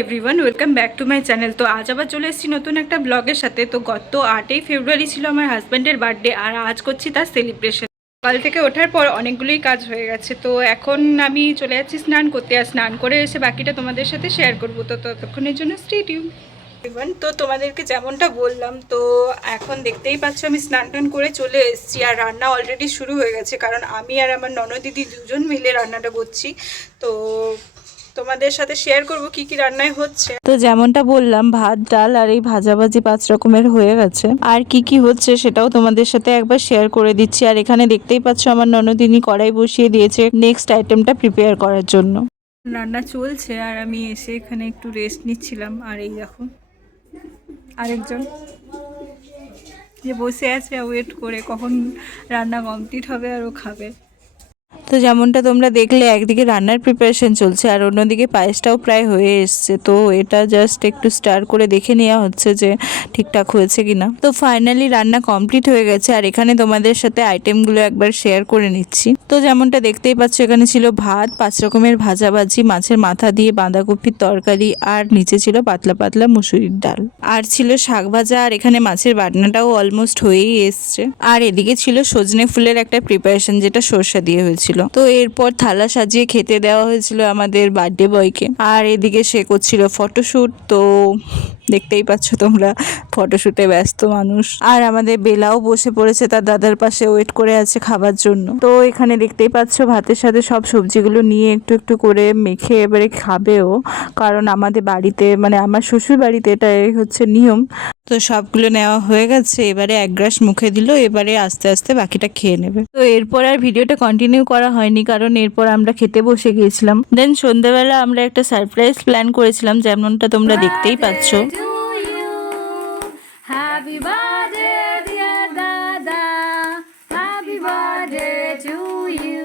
Everyone, welcome back to my channel. তো আজ আবার চলে এসেছি নতুন একটা ব্লগের সাথে। তো গত 8ই ফেব্রুয়ারি ছিল আমার হাজব্যান্ডের বার্থডে, আর আজ করছি তার সেলিব্রেশন। সকাল থেকে ওঠার পর অনেকগুলোই কাজ হয়ে গেছে, তো এখন আমি চলে যাচ্ছি স্নান করতে। আর স্নান করে এসে বাকিটা তোমাদের সাথে শেয়ার করবো। তো ততক্ষণের জন্য স্টে টিউন। তো তোমাদেরকে যেমনটা বললাম, তো এখন দেখতেই পাচ্ছ আমি স্নান টান করে চলে এসেছি। আর রান্না অলরেডি শুরু হয়ে গেছে, কারণ আমি আর আমার ননদিদি দুজন মিলে রান্নাটা করছি। তো তোমাদের সাথে শেয়ার করব কি কি রান্নায় হচ্ছে। তো যেমনটা বললাম, ভাত ডাল আর এই ভাজাভাজি 5 রকমের হয়ে গেছে। আর কি কি হচ্ছে সেটাও তোমাদের সাথে একবার শেয়ার করে দিচ্ছি। আর এখানে দেখতেই পাচ্ছ আমার ননদিনী কড়াই বসিয়ে দিয়েছে নেক্সট আইটেমটা প্রিপেয়ার করার জন্য। রান্না চলছে আর আমি এসে এখানে একটু রেস্ট নিচ্ছিলাম। আর এই দেখো আরেকজন যে বসে আছে ওয়েট করে কখন রান্না কমপ্লিট হবে আর ও খাবে। তো যেমনটা তোমরা দেখলে, একদিকে রান্নার প্রিপারেশন চলছে আর অন্যদিকে পায়েসটাও প্রায় হয়ে এসছে। তো এটা জাস্ট একটু স্টার করে দেখে নেওয়া হচ্ছে যে ঠিকঠাক হয়েছে কিনা। তো ফাইনালি রান্না কমপ্লিট হয়ে গেছে। আর এখানে তোমাদের সাথে আইটেমগুলো একবার শেয়ার করে নিচ্ছি। তো যেমনটা দেখতেই পাচ্ছ, এখানে ছিল ভাত, 5 রকমের ভাজাভাজি, মাছের মাথা দিয়ে বাঁধাকপির তরকারি, আর নিচে ছিল পাতলা পাতলা মুসুরির ডাল, আর ছিল শাক ভাজা। আর এখানে মাছের বাটনাটাও অলমোস্ট হয়েই এসছে। আর এদিকে ছিল সজনে ফুলের একটা প্রিপারেশন, যেটা সর্ষে দিয়ে হয়েছিল। তো এরপর থালা সাজিয়ে খেতে দেওয়া হয়েছিল আমাদের বার্থডে বয়কে। আর এদিকে সে করছিল ফটোশুট। তো দেখতেই পাচ্ছ তোমরা, ফটোশুটে ব্যস্ত মানুষ। আর আমাদের বেলাও বসে পড়েছে তার দাদার পাশে, ওয়েট করে আছে খাবার জন্য। তো এখানে দেখতেই পাচ্ছ ভাতের সাথে সব সবজিগুলো নিয়ে একটু একটু করে মেখে এবারে খাবেও, কারণ আমাদের বাড়িতে মানে আমার শ্বশুর বাড়িতে এটাই হচ্ছে নিয়ম। তো সবগুলো নেওয়া হয়ে গেছে, এবারে এক গ্রাস মুখে দিল, এবারে আস্তে আস্তে বাকিটা খেয়ে নেবে। তো এরপর আর ভিডিওটা কন্টিনিউ করা হয়নি, কারণ এরপর আমরা খেতে বসে গিয়েছিলাম। দেন সন্ধ্যাবেলা আমরা একটা সারপ্রাইজ প্ল্যান করেছিলাম, যেমনটা তোমরা দেখতেই পাচ্ছ। Happy birthday dear Dada, happy birthday to you.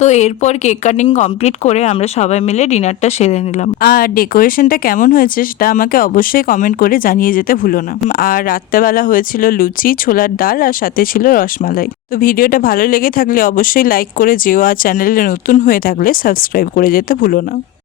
তো এরপর কেক কাটিং কমপ্লিট করে আমরা সবাই মিলে ডিনারটা সেরে নিলাম। আর ডেকোরেশনটা কেমন হয়েছে সেটা আমাকে অবশ্যই কমেন্ট করে জানিয়ে যেতে ভুলো না। আর রাত্রেবেলা হয়েছিল লুচি, ছোলার ডাল, আর সাথে ছিল রসমালাই। তো ভিডিওটা ভালো লেগে থাকলে অবশ্যই লাইক করে যেও, আর চ্যানেলে নতুন হয়ে থাকলে সাবস্ক্রাইব করে যেতে ভুলো না।